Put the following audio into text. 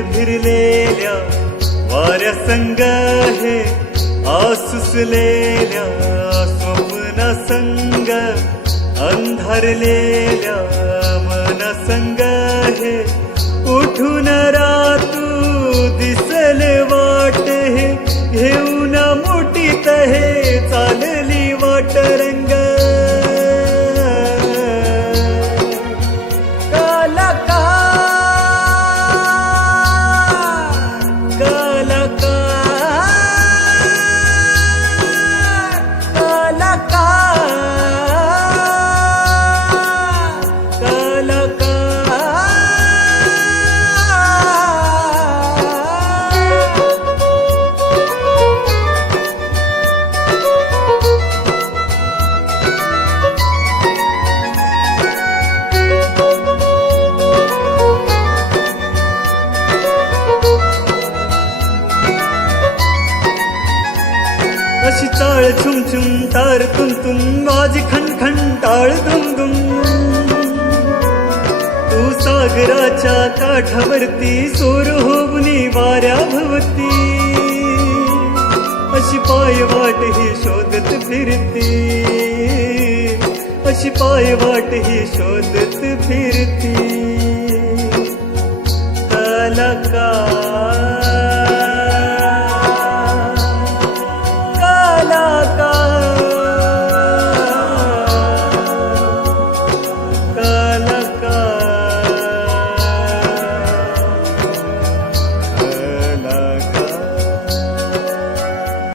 गेलेल्या वाऱ्या संग हे आसुसलेल्या स्वप्न संग अंधारलेल्या मन संग हे उठून रातू दिसले वाट हे घेऊन मोठीत हे चालली वाट रंग अशी चाळ छुम तार तुम तुम माझी खणखण टाळ दुम दुम. तू सागराच्या काठावरती सोर होवनी वाऱ्या भवती. अशी पाय वाट ही शोधत फिरती. अशी पाय वाट ही शोधत फिरती.